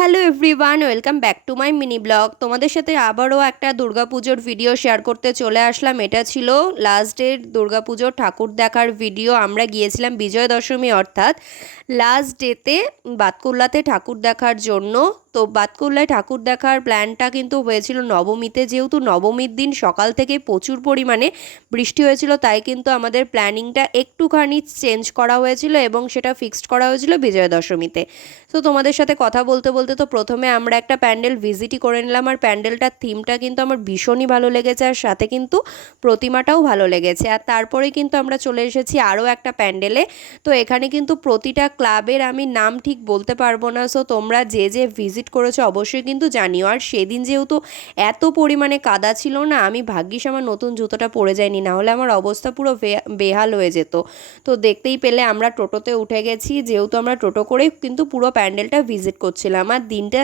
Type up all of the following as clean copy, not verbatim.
Hello everyone, welcome back to my mini blog. তোমাদের সাথে আবারও একটা দুর্গাপুজোর ভিডিও শেয়ার করতে চলে আসলাম। এটা ছিল লাস্ট ডে দুর্গাপুজোর ঠাকুর দেখার ভিডিও। আমরা গিয়েছিলাম বিজয় দশমী অর্থাৎ লাস্ট ডেতে বাতকুল্লাতে ঠাকুর দেখার জন্য। তো বাতকুল্লায় ঠাকুর দেখার প্ল্যানটা কিন্তু হয়েছিল নবমীতে, যেহেতু নবমীর দিন সকাল থেকে প্রচুর পরিমাণে বৃষ্টি হয়েছিল, তাই কিন্তু আমাদের প্ল্যানিংটা একটুখানি চেঞ্জ করা হয়েছিল এবং সেটা ফিক্সড করা হয়েছিল বিজয়া দশমীতে। তো তোমাদের সাথে কথা বলতে বলতে তো প্রথমে আমরা একটা প্যান্ডেল ভিজিটই করে নিলাম, আর প্যান্ডেলটার থিমটা কিন্তু আমার ভীষণই ভালো লেগেছে, আর সাথে কিন্তু প্রতিমাটাও ভালো লেগেছে। আর তারপরে কিন্তু আমরা চলে এসেছি আরও একটা প্যান্ডেলে। তো এখানে কিন্তু প্রতিটা ক্লাবের আমি নাম ঠিক বলতে পারবো না, সো তোমরা যে যে ভিজিট করেছো অবশ্যই কিন্তু জানিও। আর সেদিন যেহেতু এত পরিমাণে কাদা ছিল না, আমি ভাগ্যিস আমার নতুন জুতোটা পরে যায়নি, না হলে আমার অবস্থা পুরো বেহাল হয়ে যেত। তো দেখতেই পেলে আমরা টোটোতে উঠে গেছি, যেহেতু আমরা টোটো করেই কিন্তু পুরো প্যান্ডেলটা ভিজিট করছিলাম। আর দিনটা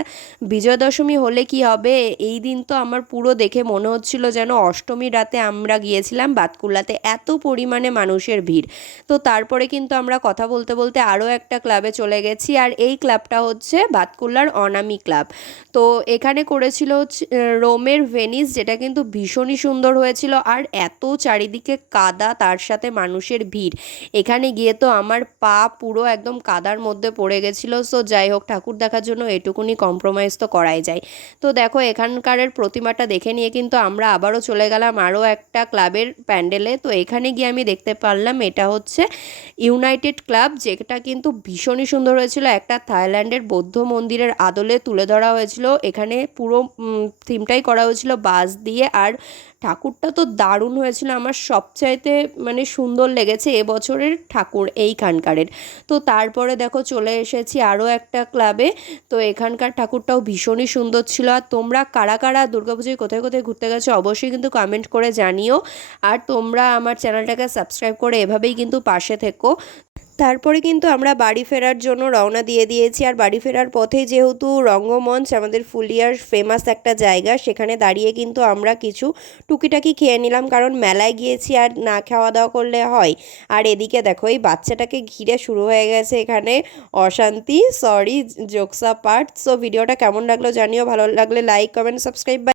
বিজয়া দশমী হলে কি হবে, এই দিন তো আমার পুরো দেখে মনে হচ্ছিল যেন অষ্টমী রাতে আমরা গিয়েছিলাম বাতকুল্লাতে, এত পরিমাণে মানুষের ভিড়। তো তারপরে কিন্তু আমরা কথা বলতে বলতে আরও একটা ক্লাবে চলে গেছি, আর এই ক্লাবটা হচ্ছে বাতকুল্লার অনামি ক্লাব। তো এখানে করেছিল রোমের ভেনিস, যেটা কিন্তু ভীষণই সুন্দর হয়েছিল। আর এত চারিদিকে কাদা, তার সাথে মানুষের ভিড়, এখানে গিয়ে তো আমার পা পুরো একদম কাদার মধ্যে পড়ে গেছিলো। সো যাই হোক, ঠাকুর দেখার জন্য এটুকুনি কম্প্রোমাইজ তো করাই যায়। তো দেখো, এখানকারের প্রতিমাটা দেখে নিয়ে কিন্তু আমরা আবারও চলে গেলাম আরও একটা ক্লাবের প্যান্ডেলে। তো এখানে গিয়ে আমি দেখতে পারলাম এটা হচ্ছে ইউনাইটেড ক্লাব, যেটা কিন্তু ভীষণই সুন্দর হয়েছিল। একটা থাইল্যান্ডের বৌদ্ধ মন্দিরের আদলে তুলে ধরা হয়েছিল। এখানে পুরো থিমটাই করা হয়েছিল বাঁশ দিয়ে, আর ঠাকুরটা তো দারুণ হয়েছিল। আমার সবচাইতে সুন্দর লেগেছে এবছরের ঠাকুর এইখানকারের। তো তারপরে দেখো চলে এসেছি আরও একটা ক্লাবে। তো এখানকার ঠাকুরটাও ভীষণই সুন্দর ছিল। আর তোমরা কারা কারা দুর্গাপুজোয় কোথায় কোথায় ঘুরতে গেছো অবশ্যই কিন্তু কমেন্ট করে জানিও। আর তোমরা আমার চ্যানেলটাকে সাবস্ক্রাইব করে এভাবেই কিন্তু পাশে থেকো। তারপরে কিন্তু আমরা বাড়ি ফেরার জন্য রওনা দিয়ে দিয়েছি। আর বাড়ি ফেরার পথে যেহেতু রঙ্গমঞ্চ আমাদের ফুলিয়ার ফেমাস একটা জায়গা, সেখানে দাঁড়িয়ে কিন্তু আমরা কিছু টুকিটাকি খেয়ে নিলাম, কারণ মেলায় গিয়েছি আর না খাওয়া দাওয়া করলে হয়। আর এদিকে দেখো, এই বাচ্চাটাকে ঘিরে শুরু হয়ে গেছে এখানে অশান্তি। Sorry, জোকসা part. সো ভিডিওটা কেমন লাগলো জানিও, ভালো লাগলে লাইক, কমেন্ট, সাবস্ক্রাইব।